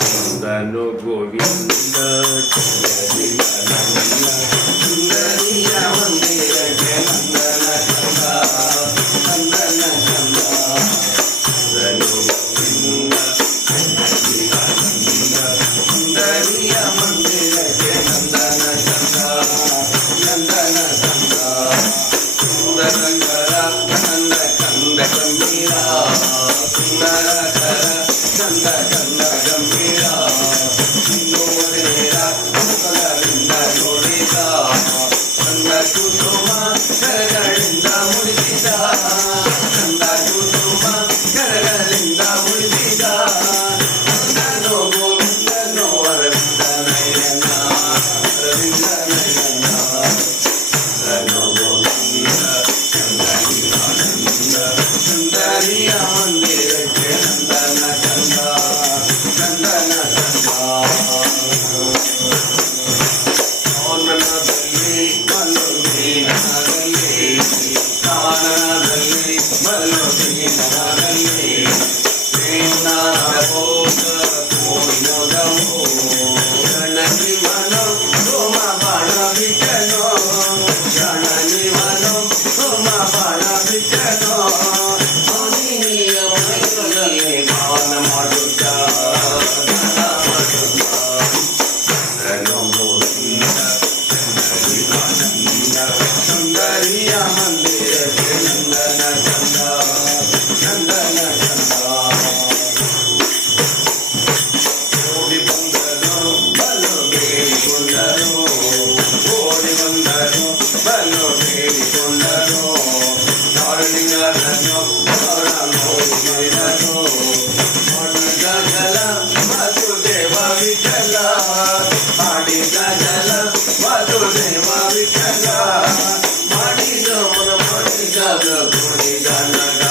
ವಂದನು ಗೋವಿಂದ ಸುಂದರಿಯ ಮಂದಿರಕ್ಕೆ ನಂದನ ಕಂದ ನಂದನ ಕಂದ ವಂದನು ಗೋವಿಂದ ಸುಂದರಿಯ ಮಂದಿರಕ್ಕೆ ನಂದನ ಕಂದ ನಂದನ ಕಂದ ಸುಂದರ ಕರ ಕಂದ ಕಂದ ಗಂಭೀರ ಸುಂದರ ಕರ ಕಂದ ಕಂದ ಗಂಭೀರ ನೋಡಿದ ಮುಖಗಳಿಂದ ನೋಡಿದ ಕಂದ ಕುಸುಮ ಕರಗಳಿಂದ ಮುಡಿಸಿದ ಕಂದ ಕುಸುಮ ಕರಗಳಿಂದ ಮುಡಿಸಿದ ಕಂದನೋ ಗೋವಿಂದನೋ ಅರವಿಂದ ನಯನ ಅರವಿಂದ ನಯನ ಕಂದನೋ ಗೋವಿಂದ ಕಂದನಿಗಾನಂದ ಸುಂದರಿಯ ಮಂದಿರಕ್ಕೆ ನಂದನ ಕಂದ ನಂದನ ಕಂದ ಕಾನನದಲ್ಲಿ ಮಲ್ಲುಬೀನದಲ್ಲಿ ಕಾನನದಲ್ಲಿ ಮಲ್ಲುಬೀನದಲ್ಲಿ ಪ್ರೇಮನಾದ ಬೋಧ ಕೋಯಿನೋದವು ಗಣನಿ ಮನೋ ಸೋಮ ಬಾಣ ಬಿಟ್ಟನೋ ಗಣನಿ ಮನೋ ಸೋಮ ಬಾಣ ಬಿಟ್ಟನೋ ಅನಿಯ ಮೈಯಲ್ಲಿ ಮಾನ ಮಾಡುತ್ತ ಸುಂದರಿಯ ಮಂದಿರಕ್ಕೆ ನಂದನ ಕಂದ ನಂದನ ಕಂದ ಓಡಿ ಬಂದರು ಬಲು ಬೇಡಿಕೊಂಡರು ಓಡಿ ಬಂದರು ಬಲು ಬೇಡಿಕೊಂಡರು ಕಾರಣಿಗರನ್ನು ಅವರ ನೋಡಿದರು ಮಾಡಿದ ಜಲ ವಸುದೇವ ವಿಠಲ ಮಾಡಿದ ಜಲ ವಸುದೇವ ವಿಠಲ ಮಾಡಿದ ಮನ ಮಾಡಿದ ಗುಣಿದ ನಗ